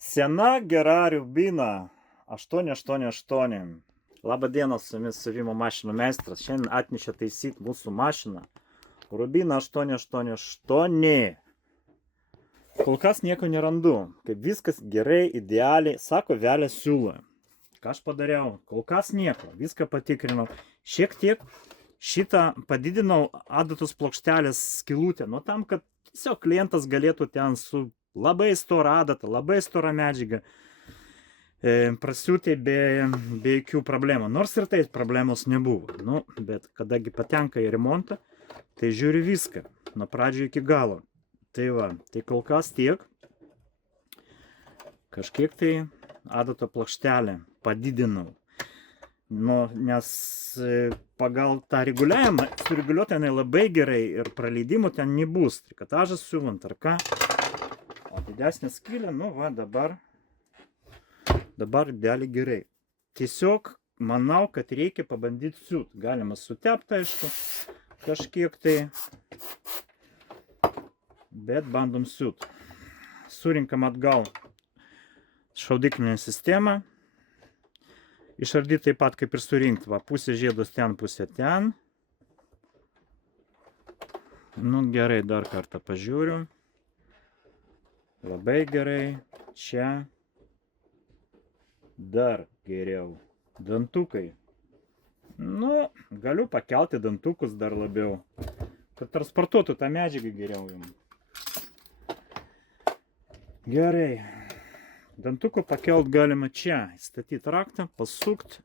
Sena gera Rubina 888. Labą dieną, su jumis siuvimo mašinų meistras. Šiandien atnešė taisyti mūsų mašiną Rubina 888. Kol kas nieko nerandu, kaip viskas gerai, idealiai, sako velė siūlo. Ką aš padariau? Kol kas nieko, viską patikrinau. Šiek tiek šitą padidinau adatos plokštelės skylutę, nu tam, kad tiesiog klientas galėtų ten su labai stora adata, labai stora medžiaga prasiūti be jokių problemų. Nors ir tai problemos nebuvo. Nu, bet kadangi patenka į remontą, tai žiūriu viską, nuo pradžio iki galo. Tai va, tai kol kas tiek. Kažkiek tai adato plokštelę padidinau. Nu, nes pagal tą reguliavimą sureguliuota jinai labai gerai ir praleidimų ten nebus. Trikotažas siūlant ar ką. O didesnė skylė, nu va, dabar idealiai gerai. Tiesiog manau, kad reikia pabandyti siūt. Galima sutepti, aišku, kažkiek tai. Bet bandom siūt. Surinkam atgal šaudiklinę sistemą. Išardyti taip pat kaip ir surinkti. Va, pusė žiedus ten, pusė ten. Nu gerai, dar kartą pažiūriu. Labai gerai. Čia. Dar geriau. Dantukai. Nu, galiu pakelti dantukus dar labiau. Kad transportuotų tą medžiagą geriau jums. Gerai. Dantuką pakelt galima čia. Įstatyti raktą, pasukti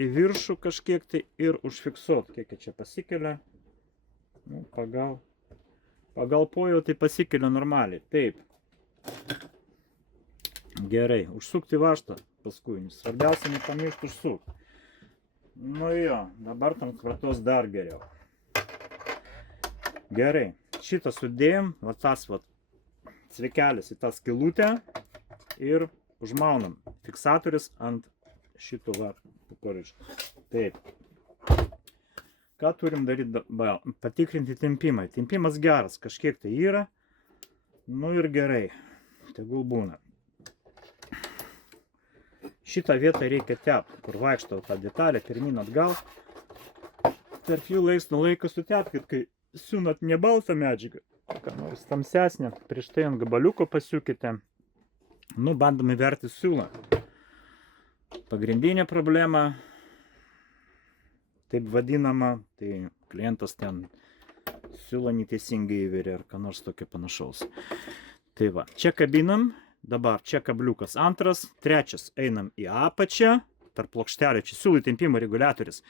į viršų kažkiek tai ir užfiksuoti. Kiek čia pasikelia. Nu, pagal pojūtį pasikelia normaliai. Taip. Gerai. Užsukti vaštą paskui. Svarbiausia nepamiršti užsukti. Nu jo. Dabar transportuos dar geriau. Gerai. Šitą sudėjom. Va tas va cvekelis į tą skylutę. Ir užmaunam fiksatorius ant šito va pukoriškų. Taip. Ką turim daryti? Patikrinti tempimą. Tempimas geras, kažkiek tai yra. Nu ir gerai. Tegul būna. Šitą vietą reikia tepti, kur vaikštau tą detalę, pirmin atgal. Tarp jų laiks nuo laiko sutepkit, kai siūnat ne baltą medžiagą, ką nors tamsesnę, prieš tai ant gabaliuko pasiūkite. Nu, bandom įverti siūlą. Pagrindinė problema, taip vadinama, tai klientas ten siūlą neteisingai įveria ar ką nors tokio panašaus. Tai va, čia kabinam, dabar čia kabliukas antras, trečias einam į apačią, tarp plokštelė, čia siūlų tempimo reguliatorius.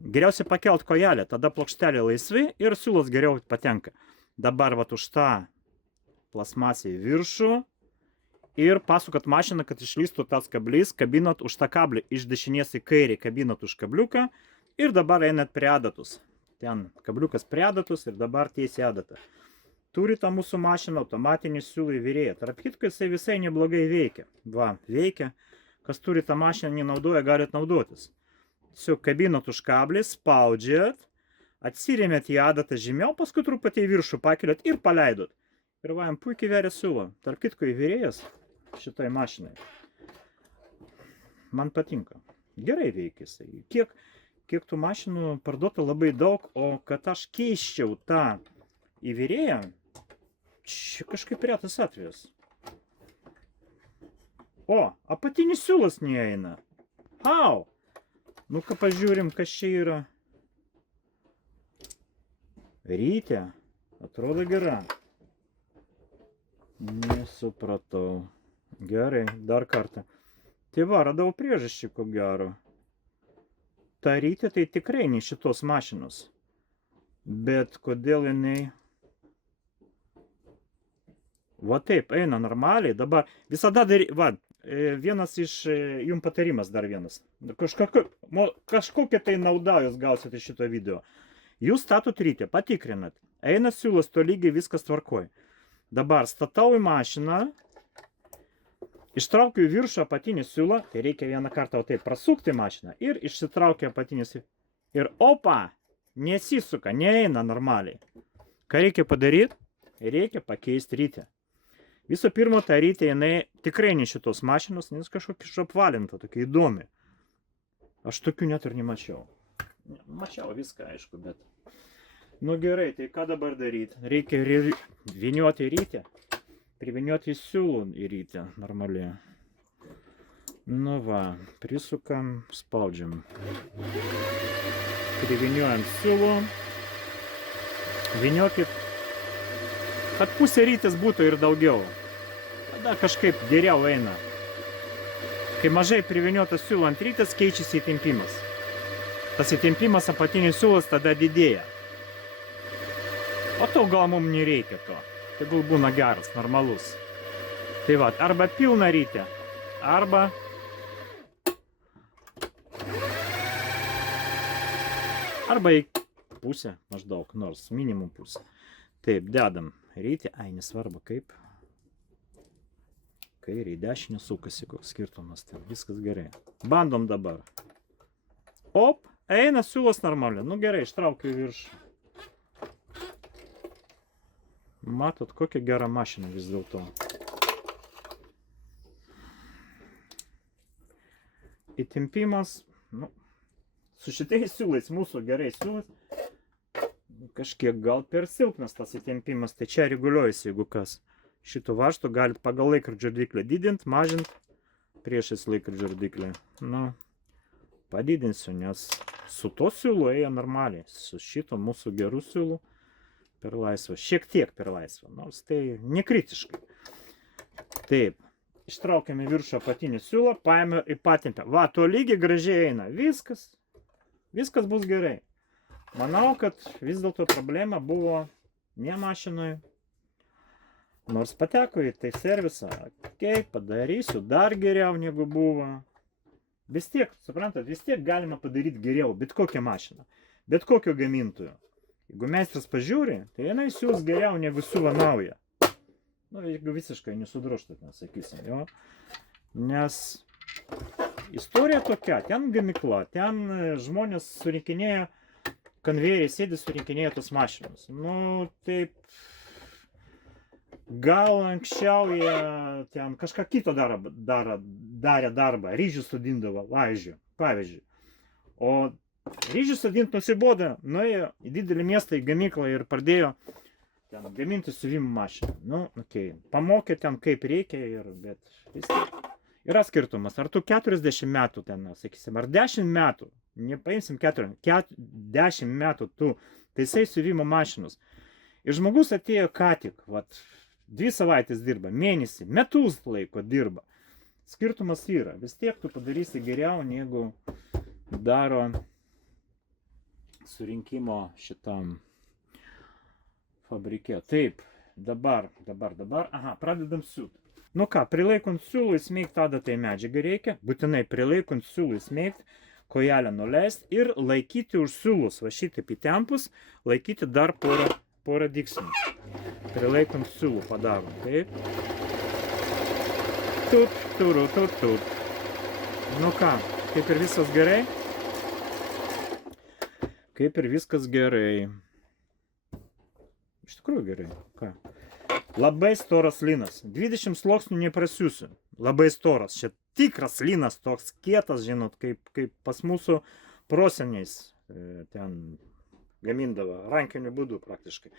Geriausia pakelt kojelę, tada plokštelė laisvai ir siūlas geriau patenka. Dabar va už tą plasmasę į viršų. Ir pasukat mašiną, kad išlystų tas kablys, kabinat už tą kablį, iš dešinės į kairį kabinat už kabliuką ir dabar einat prie adatos. Ten kabliukas prie adatos ir dabar tiesiai adata. Turi tą mūsų mašiną automatinį siūlų įvyrėją. Tarp kitko jisai visai neblogai veikia. Va, veikia. Kas turi tą mašiną nenaudoja, galit naudotis. Tiesiog kabinat už kablį, spaudžiat, atsirėmėt į adatą žemiau, paskui truputį į viršų pakeliat ir paleidot. Ir va, jam puikiai veria siūlą. Tarp kitko įvyrėjas šitai mašinai. Man patinka. Gerai veikia jisai. Kiek tų mašinų parduota labai daug, o kad aš keiščiau tą įvyrėją, čia kažkaip retas atvejas. O, apatinis siūlas neeina. Au! Nu ką pažiūrim, kas čia yra. Rytė. Atrodo gera. Nesupratau. Gerai, dar kartą. Tai va, radau priežasčių, ko gero. Ta rytė tai tikrai ne šitos mašinos. Bet kodėl jinai... Va taip, eina normaliai. Dabar visada dar... Va, vienas iš jums patarimas dar vienas. Kažkokią tai naudą jūs gausite iš šito video. Jūs statot rytę, patikrinat. Eina siūlas tolygiai, viskas tvarkoj. Dabar statau į mašiną, ištraukiu į viršų apatinį siūlą, tai reikia vieną kartą taip prasukti mašiną ir išsitraukiu apatinį siūlą. Ir opa, nesisuka, neeina normaliai. Ką reikia padaryti? Reikia pakeisti rytę. Visų pirma, ta rytė, jinai tikrai ne šitos mašinos, nes kažkokia apvalinta, tokia įdomi. Aš tokių net ir nemačiau. Mačiau viską, aišku, bet... Nu gerai, tai ką dabar daryti? Reikia vynioti rytę. Privinioti siūlų į rytę normaliai. Nu va, prisukam, spaudžiam. Priviniuojam siūlų. Vyniokit, kad pusė rytis būtų ir daugiau. Tada kažkaip geriau eina. Kai mažai priviniuotas siūlo ant rytis, keičiasi įtempimas. Tas įtempimas apatinis siūlas tada didėja. O to gal mums nereikia to. Tegul būna geras, normalus. Tai va, arba pilna rytė, arba... Arba į pusę maždaug, nors minimum pusę. Taip, dedam rytį, nesvarbu kaip. Kairį, dešinį sukasi, koks skirtumas, ten viskas gerai. Bandom dabar. Op, eina siūlas normaliai. Nu gerai, ištraukiu į viršų. Matot, kokia gera mašina vis dėlto. Įtempimas, nu, su šitais siūlais, mūsų gerai siūlais, kažkiek gal per silpnas tas įtempimas, tai čia reguliuojasi, jeigu kas. Šitų vaštų galit pagal laikrodžio rodyklę didinti, mažinti priešais laikrodžio rodyklę. Nu, padidinsiu, nes su to siūlu ėjo normaliai. Su šito mūsų gerų siūlų per laisvą. Šiek tiek per laisvą, nors tai nekritiškai. Taip, ištraukiame viršų apatinį siūlą, paėmė ir patempę. Va, to lygiai gražiai eina. Viskas bus gerai. Manau, kad vis dėlto problema buvo ne mašinui. Nors pateko į tai servisą, okei, padarysiu dar geriau negu buvo. Vis tiek, suprantat, vis tiek galima padaryti geriau, bet kokią mašiną, bet kokio gamintojo. Jeigu meistras pažiūri, tai jinai siūs geriau negu siūva nauja. Nu, jeigu visiškai nesudroštat, sakysim, jo. Nes istorija tokia, ten gamykla, ten žmonės surinkinėja, konvejeriai sėdi surinkinėja tos mašinos. Nu, taip, gal anksčiau jie ten kažką kito darė darbą, ryžių sodindavo, pavyzdžiui. O ryžių sodint nusibodo, nuėjo į didelį miestą, į gamyklą ir pradėjo ten gaminti siuvimo mašiną. Nu, okei, pamokė ten kaip reikia, bet vis tiek. Yra skirtumas, ar tu 40 metų ten, sakysim, ar 10 metų, nepaimsim 10 metų tu taisai siuvimo mašinos. Ir žmogus atėjo ką tik, vat, 2 savaitės dirba, mėnesį, metus laiko dirba. Skirtumas yra, vis tiek tu padarysi geriau, negu daro surinkimo šitam fabrike. Taip, dabar, aha, pradedam siūti. Nu ką, prilaikant siūlų įsmeigt tada tai medžiagą reikia, būtinai prilaikant siūlų įsmeigt, kojelę nuleist ir laikyti už siūlus, va šitaip įtempus, laikyti dar porą dygsnių. Prilaikant siūlų padarom, taip. Tut. Nu ką, kaip ir viskas gerai? Kaip ir viskas gerai. Iš tikrųjų gerai, ką? Labai storas linas. 20 sluoksnių neprasiūsiu. Labai storas. Čia tikras linas, toks kietas, žinot, kaip pas mūsų proseniais ten gamindavo, rankiniu būdu praktiškai.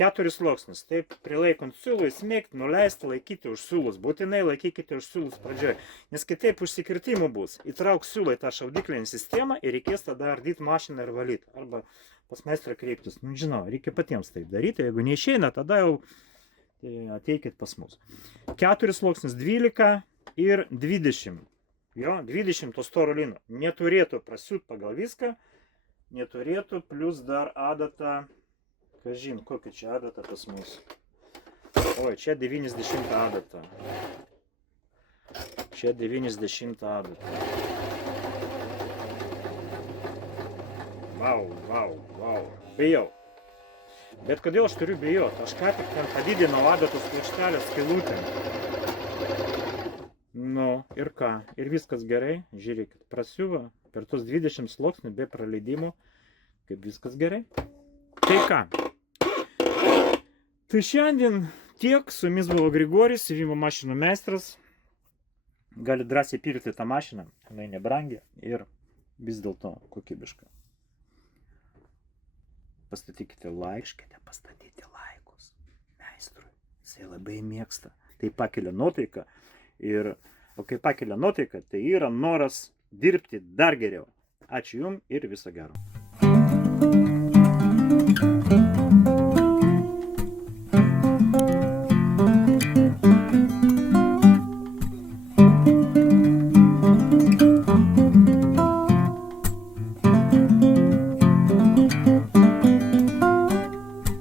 4 sluoksnius. Taip, prilaikant siūlų, įsmeigt, nuleisti, laikyti už siūlus. Būtinai laikykite už siūlus pradžioje. Nes kitaip užsikirtimų bus. Įtrauk siūlą į tą šaudiklinę sistemą ir reikės tada ardyti mašiną ir valyti. Arba pas meistrą kreiptis. Nu, žinau, reikia patiems taip daryti. Jeigu neišeina, tada jau ateikit pas mus. 4 sluoksnis 12 ir 20. Jo, 20 to storo lino. Neturėtų prasiūt pagal viską. Neturėtų, plus dar adata. Kažin, kokia čia adata pas mus. Oi, čia 90 adata. Čia 90 adata. Vau. Bijau. Bet kodėl aš turiu bijoti? Aš ką tik ten padidinau adatos plokštelės skylutėm. Nu, ir ką? Ir viskas gerai. Žiūrėkit, prasiuva per tos 20 sluoksnių be praleidimų. Kaip viskas gerai. Tai ką? Tai šiandien tiek, su jumis buvo Grigoris, siuvimo mašinų meistras. Gali drąsiai pirkti tą mašiną, jinai nebrangi ir vis dėlto kokybiška. Pastatykite pastatyti laikus meistrui, jisai labai mėgsta. Tai pakelia nuotaiką o kai pakelia nuotaiką, tai yra noras dirbti dar geriau. Ačiū jums ir viso gero.